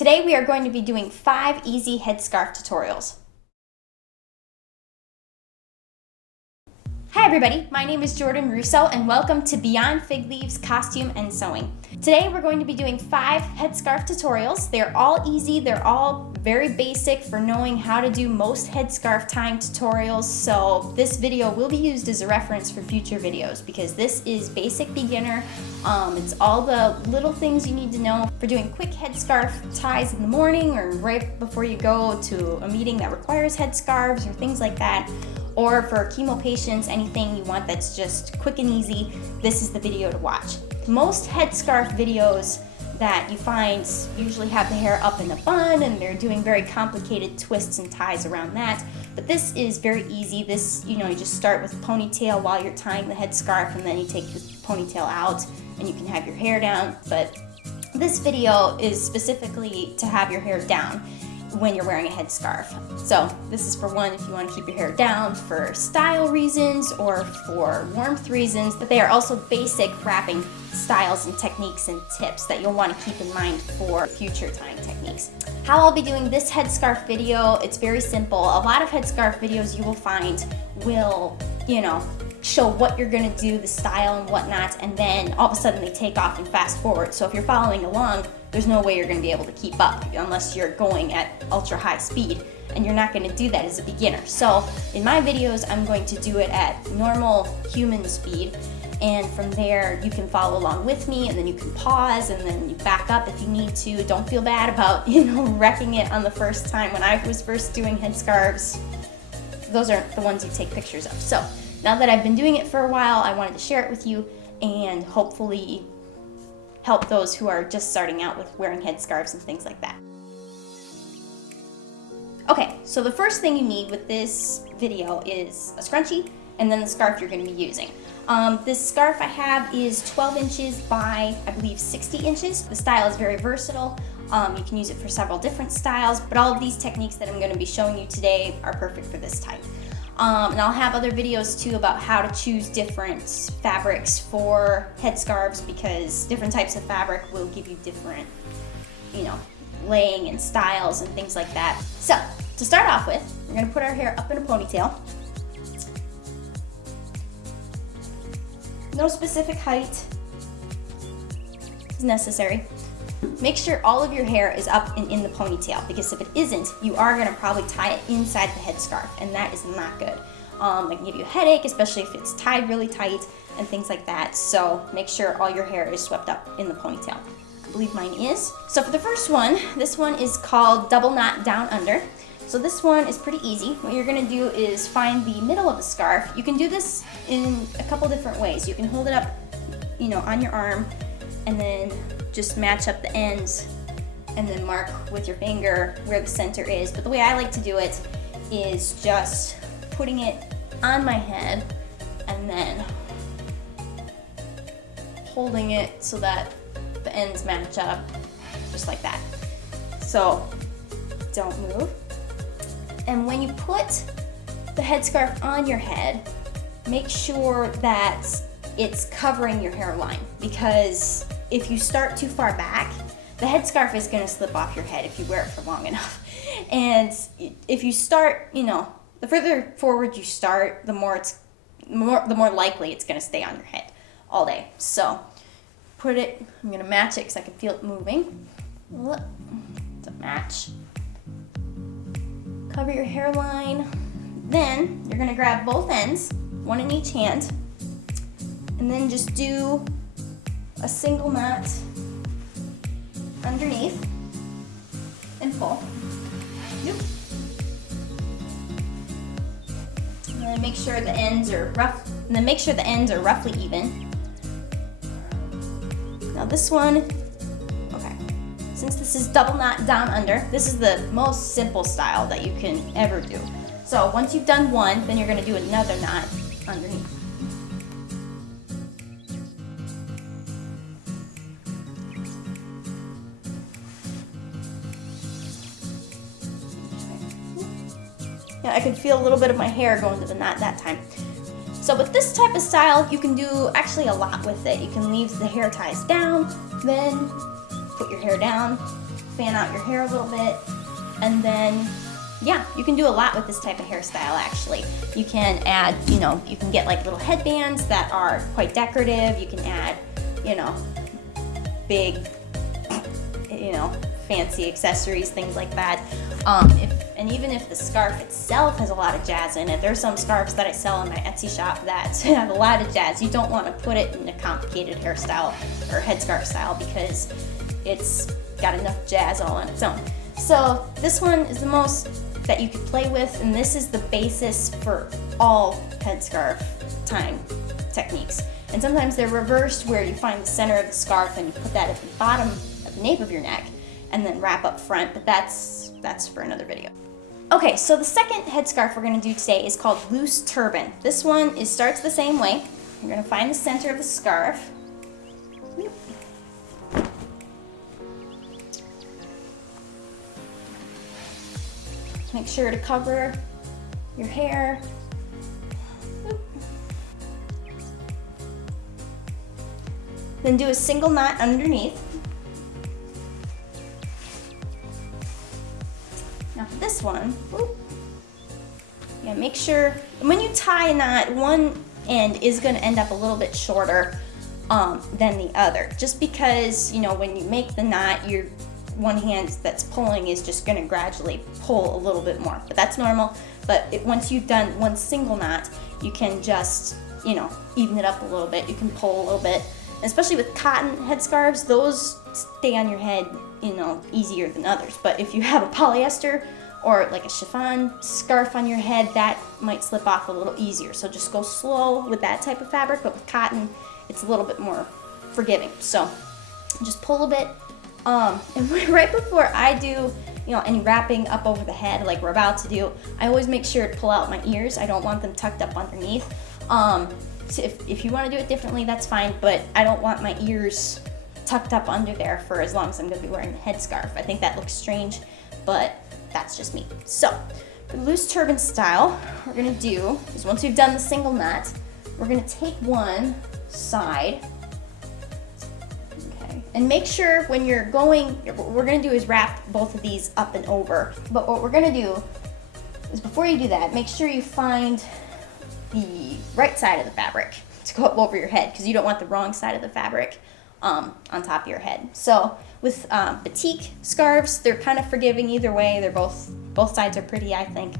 Today we are going to be doing 5 easy headscarf tutorials. Hi everybody, my name is Jordan Russo and welcome to Beyond Fig Leaves Costume and Sewing. Today we're going to be doing 5 headscarf tutorials. They're all easy, they're all very basic for knowing how to do most headscarf tying tutorials, so this video will be used as a reference for future videos because this is basic beginner. It's all the little things you need to know for doing quick headscarf ties in the morning or right before you go to a meeting that requires headscarves or things like that. Or for chemo patients, anything you want that's just quick and easy, this is the video to watch. Most headscarf videos that you find usually have the hair up in a bun and they're doing very complicated twists and ties around that. But this is very easy. This, you just start with a ponytail while you're tying the headscarf and then you take the ponytail out and you can have your hair down. But this video is specifically to have your hair down when you're wearing a headscarf. So this is for one if you want to keep your hair down for style reasons or for warmth reasons, but they are also basic wrapping styles and techniques and tips that you'll want to keep in mind for future tying techniques. How I'll be doing this headscarf video, it's very simple. A lot of headscarf videos you will find will, show what you're gonna do, the style and whatnot, and then all of a sudden they take off and fast forward. So if you're following along, there's no way you're gonna be able to keep up unless you're going at ultra high speed, and you're not gonna do that as a beginner. So in my videos, I'm going to do it at normal human speed, and from there you can follow along with me, and then you can pause and then you back up if you need to. Don't feel bad about wrecking it on the first time. When I was first doing headscarves, those aren't the ones you take pictures of. So now that I've been doing it for a while, I wanted to share it with you and hopefully help those who are just starting out with wearing headscarves and things like that. Okay, so the first thing you need with this video is a scrunchie and then the scarf you're going to be using. This scarf I have is 12 inches by, I believe, 60 inches. The style is very versatile. You can use it for several different styles, but all of these techniques that I'm going to be showing you today are perfect for this type. And I'll have other videos too about how to choose different fabrics for headscarves because different types of fabric will give you different, laying and styles and things like that. So, to start off with, we're going to put our hair up in a ponytail. No specific height is necessary. Make sure all of your hair is up and in the ponytail because if it isn't, you are going to probably tie it inside the headscarf and that is not good. It can give you a headache, especially if it's tied really tight and things like that. So make sure all your hair is swept up in the ponytail. I believe mine is. So for the first one, this one is called Double Knot Down Under. So this one is pretty easy. What you're going to do is find the middle of the scarf. You can do this in a couple different ways. You can hold it up, on your arm and then just match up the ends and then mark with your finger where the center is. But the way I like to do it is just putting it on my head and then holding it so that the ends match up, just like that. So don't move. And when you put the headscarf on your head, make sure that it's covering your hairline because if you start too far back, the headscarf is going to slip off your head if you wear it for long enough. And if you start, the further forward you start, the more likely it's going to stay on your head all day. So I'm going to match it because I can feel it moving. To match. Cover your hairline. Then you're going to grab both ends, one in each hand, and then just do a single knot underneath and pull. Yep. And then make sure the ends are rough. And then make sure the ends are roughly even. Now this one, okay. Since this is double knot down under, this is the most simple style that you can ever do. So once you've done one, then you're going to do another knot underneath. Yeah, I could feel a little bit of my hair going to the knot that time. So with this type of style, you can do actually a lot with it. You can leave the hair ties down, then put your hair down, fan out your hair a little bit, and then yeah, you can do a lot with this type of hairstyle actually. You can add, you can get like little headbands that are quite decorative. You can add, big, fancy accessories, things like that. And even if the scarf itself has a lot of jazz in it, there's some scarves that I sell on my Etsy shop that have a lot of jazz. You don't want to put it in a complicated hairstyle or headscarf style because it's got enough jazz all on its own. So this one is the most that you can play with, and this is the basis for all headscarf tying techniques. And sometimes they're reversed, where you find the center of the scarf and you put that at the bottom of the nape of your neck and then wrap up front, but that's for another video. Okay, so the second headscarf we're gonna do today is called loose turban. This one starts the same way. You're gonna find the center of the scarf. Make sure to cover your hair. Then do a single knot underneath. Now for this one, make sure when you tie a knot, one end is going to end up a little bit shorter than the other, just because when you make the knot, your one hand that's pulling is just going to gradually pull a little bit more, but that's normal. But once you've done one single knot, you can just even it up a little bit. You can pull a little bit, especially with cotton headscarves. Those stay on your head easier than others, but if you have a polyester or like a chiffon scarf on your head, that might slip off a little easier. So just go slow with that type of fabric, but with cotton it's a little bit more forgiving. So just pull a bit. And right before I do any wrapping up over the head like we're about to do, I always make sure to pull out my ears. I don't want them tucked up underneath. So if you want to do it differently, that's fine, but I don't want my ears tucked up under there for as long as I'm going to be wearing the headscarf. I think that looks strange, but that's just me. So the loose turban style, we're going to do is once we've done the single knot, we're going to take one side, okay, and make sure when you're going, what we're going to do is wrap both of these up and over. But what we're going to do is before you do that, make sure you find the right side of the fabric to go up over your head, because you don't want the wrong side of the fabric on top of your head. So with batik scarves, they're kind of forgiving either way. They're both sides are pretty, I think.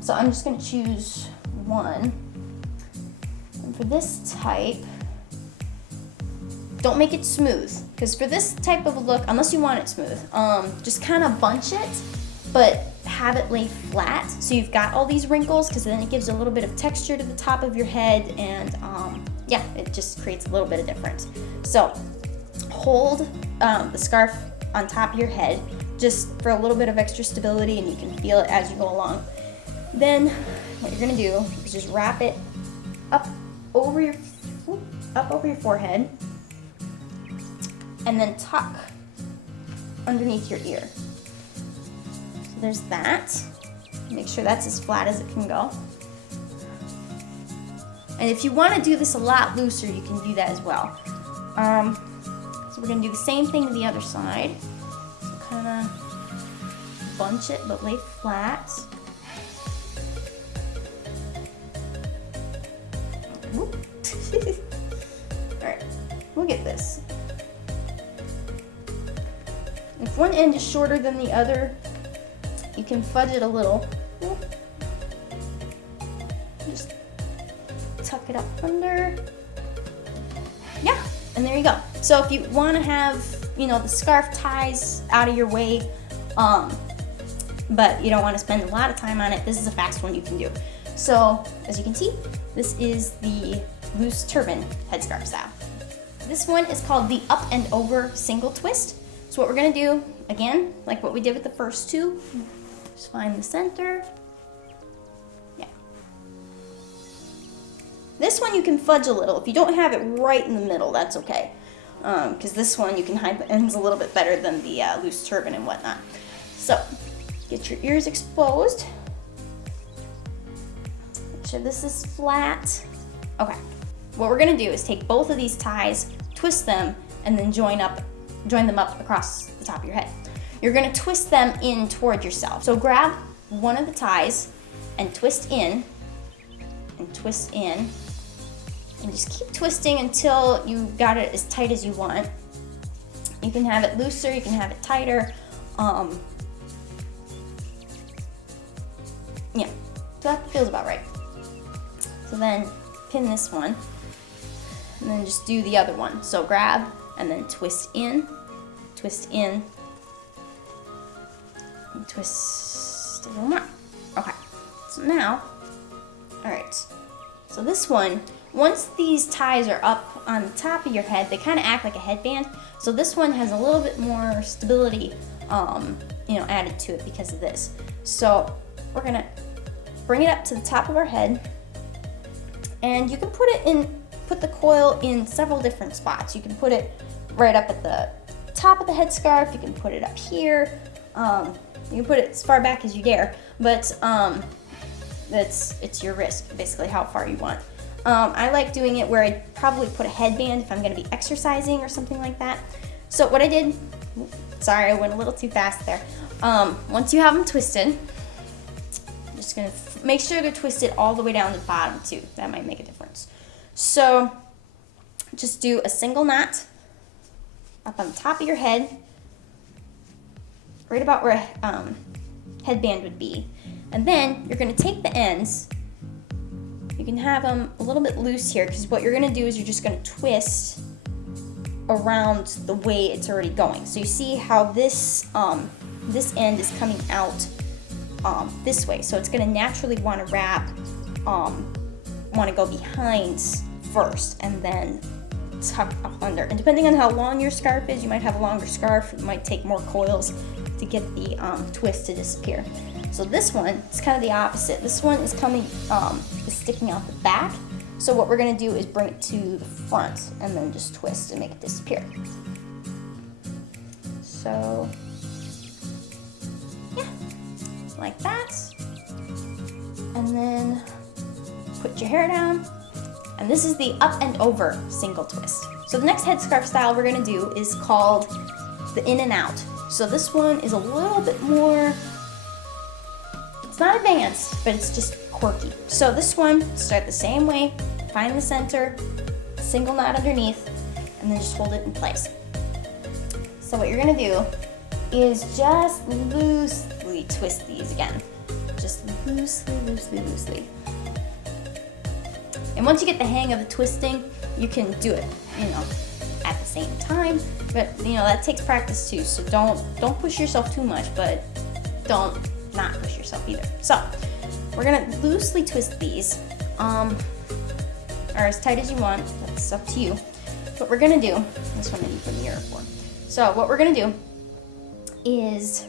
So I'm just going to choose one. And for this type, don't make it smooth, because for this type of a look, unless you want it smooth, just kind of bunch it, but have it lay flat so you've got all these wrinkles, because then it gives a little bit of texture to the top of your head, and yeah, it just creates a little bit of difference. So hold the scarf on top of your head just for a little bit of extra stability, and you can feel it as you go along. Then what you're gonna do is just wrap it up over your forehead, and then tuck underneath your ear. So there's that. Make sure that's as flat as it can go. And if you want to do this a lot looser, you can do that as well. So we're going to do the same thing to the other side. So kind of bunch it, but lay flat. Alright, we'll get this. If one end is shorter than the other, you can fudge it a little. Just tuck it up under. Yeah, and there you go. So if you want to have, the scarf ties out of your way, but you don't want to spend a lot of time on it, this is a fast one you can do. So as you can see, this is the loose turban headscarf style. This one is called the up and over single twist. So what we're gonna do, again, like what we did with the first two, just find the center. Yeah. This one you can fudge a little. If you don't have it right in the middle, that's okay. Because this one you can hide the ends a little bit better than the loose turban and whatnot. So, get your ears exposed. Make sure this is flat. Okay. What we're gonna do is take both of these ties, twist them, and then join them up across the top of your head. you're gonna twist them in toward yourself. So grab one of the ties and twist in, and twist in, and just keep twisting until you got it as tight as you want. You can have it looser, you can have it tighter. Yeah, so that feels about right. So then pin this one, and then just do the other one. So grab, and then twist in, and twist a little more. Okay, so now, all right, so this one, once these ties are up on the top of your head, they kind of act like a headband. So this one has a little bit more stability, added to it because of this. So we're gonna bring it up to the top of our head, and you can put the coil in several different spots. You can put it right up at the top of the headscarf. You can put it up here. You can put it as far back as you dare, but it's your risk, basically, how far you want. I like doing it where I'd probably put a headband if I'm gonna be exercising or something like that. So what I did, sorry, I went a little too fast there. Once you have them twisted, I'm just gonna make sure they're twisted all the way down to the bottom too. That might make a difference. So just do a single knot up on the top of your head, right about where a headband would be. And then you're gonna take the ends. You can have them a little bit loose here, because what you're gonna do is you're just gonna twist around the way it's already going. So you see how this end is coming out this way. So it's gonna naturally wanna wrap, wanna go behind first and then tuck up under. And depending on how long your scarf is, you might have a longer scarf, it might take more coils to get the twist to disappear. So this one is kind of the opposite. This one is is sticking out the back. So what we're gonna do is bring it to the front and then just twist and make it disappear. So, yeah, like that. And then put your hair down. And this is the up and over single twist. So the next headscarf style we're gonna do is called the in and out. So this one is a little bit more, it's not advanced, but it's just quirky. So this one, start the same way, find the center, single knot underneath, and then just hold it in place. So what you're gonna do is just loosely twist these again. Just loosely, loosely, loosely. And once you get the hang of the twisting, you can do it, at the same time. But that takes practice too. So don't push yourself too much, but don't not push yourself either. So we're gonna loosely twist these, or as tight as you want. That's up to you. What we're gonna do, this one I need the mirror for. So what we're gonna do is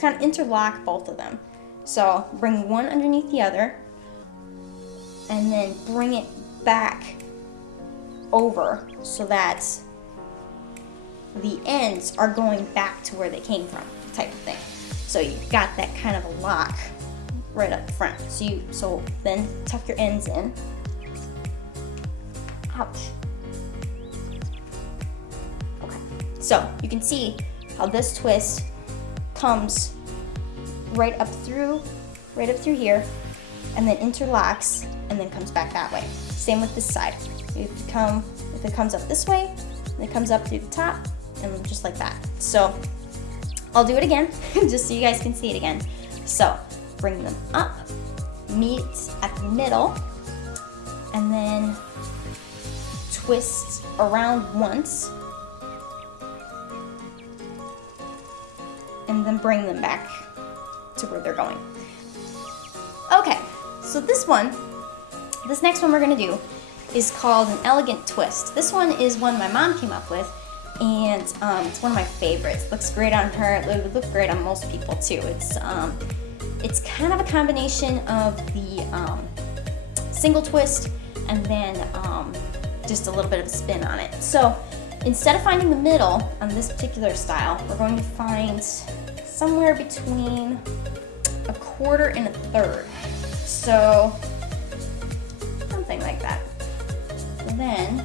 kind of interlock both of them. So bring one underneath the other, and then bring it back over so that the ends are going back to where they came from, type of thing. So you've got that kind of a lock right up front. So then tuck your ends in. Ouch. Okay. So you can see how this twist comes right up through here, and then interlocks, and then comes back that way. Same with this side. If it comes up this way, and it comes up through the top, and just like that. So I'll do it again, just so you guys can see it again. So bring them up, meet at the middle, and then twist around once, and then bring them back to where they're going. Okay, so this next one we're gonna do is called an elegant twist. This one is one my mom came up with, and it's one of my favorites. It looks great on her. It would look great on most people too. It's kind of a combination of the single twist and then just a little bit of a spin on it. So instead of finding the middle on this particular style, we're going to find somewhere between 1/4 and 1/3. So something like that. And then,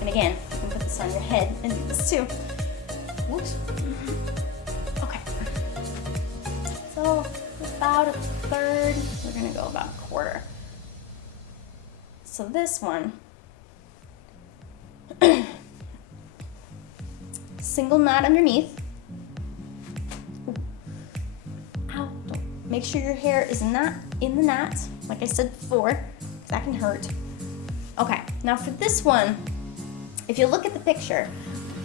and again, you can put this on your head and do this too. about a third. We're gonna go about a quarter. So this one, single knot underneath. Ow, make sure your hair is not in the knot, like I said before, 'cause that can hurt. Okay, now for this one, if you look at the picture,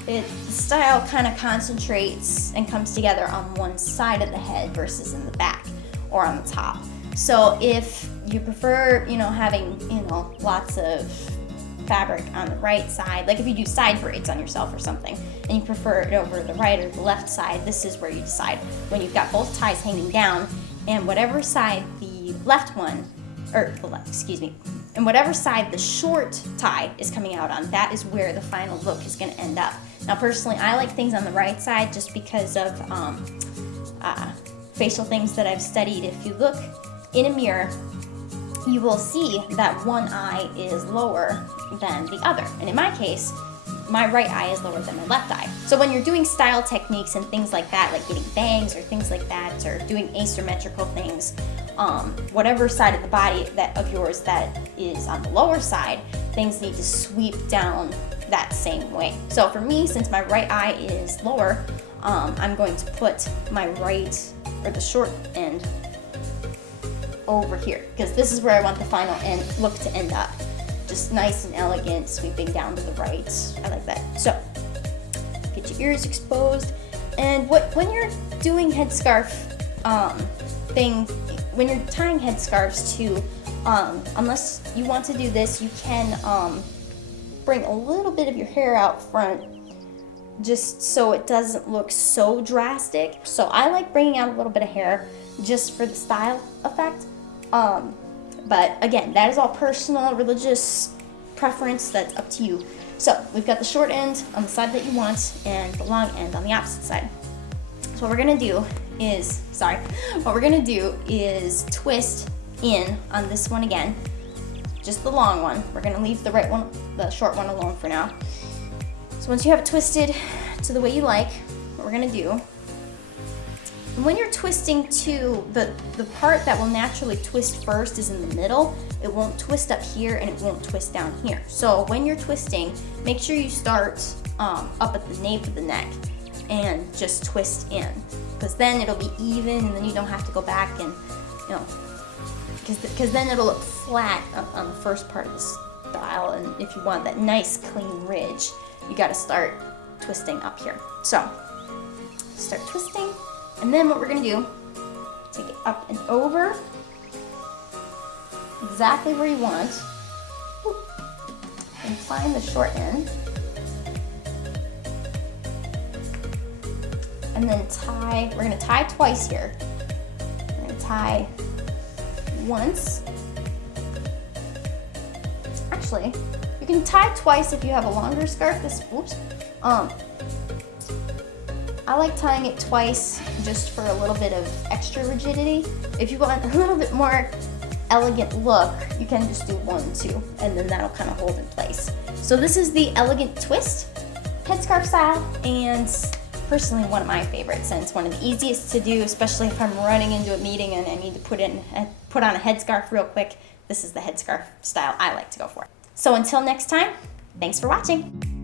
the style kind of concentrates and comes together on one side of the head versus in the back or on the top. So if you prefer, having, lots of fabric on the right side, like if you do side braids on yourself or something, and you prefer it over the right or the left side, this is where you decide when you've got both ties hanging down, and whatever side the left one, or the left, excuse me, and whatever side the short tie is coming out on, that is where the final look is going to end up. Now personally, I like things on the right side just because of facial things that I've studied. If you look in a mirror, you will see that one eye is lower than the other. And in my case, my right eye is lower than my left eye. So when you're doing style techniques and things like that, like getting bangs or things like that, or doing asymmetrical things, whatever side of the body of yours that is on the lower side, things need to sweep down that same way. So for me, since my right eye is lower, I'm going to put my right, or the short end, over here, because this is where I want the final look to end up. Just nice and elegant, sweeping down to the right. I like that. So, get your ears exposed. And when you're doing headscarf when you're tying headscarves too, unless you want to do this, you can bring a little bit of your hair out front, just so it doesn't look so drastic. So I like bringing out a little bit of hair just for the style effect. But again, that is all personal, religious preference. That's up to you. So we've got the short end on the side that you want and the long end on the opposite side. So what we're gonna do is twist in on this one again, just the long one. We're gonna leave the right one, the short one alone for now. So once you have it twisted to the way you like, what we're gonna do, when you're twisting to the part that will naturally twist first is in the middle. It won't twist up here and it won't twist down here. So when you're twisting, make sure you start up at the nape of the neck and just twist in, because then it'll be even, and then you don't have to go back and, because then it'll look flat on the first part of the style. And if you want that nice clean ridge, you got to start twisting up here. So start twisting. And then what we're gonna do, take it up and over, exactly where you want, and find the short end, and then tie. We're gonna tie twice here. We're gonna tie once. Actually, you can tie twice if you have a longer scarf. I like tying it twice just for a little bit of extra rigidity. If you want a little bit more elegant look, you can just do 1, 2, and then that'll kind of hold in place. So this is the elegant twist headscarf style, and personally one of my favorites, and it's one of the easiest to do, especially if I'm running into a meeting and I need to put on a headscarf real quick. This is the headscarf style I like to go for. So until next time, thanks for watching.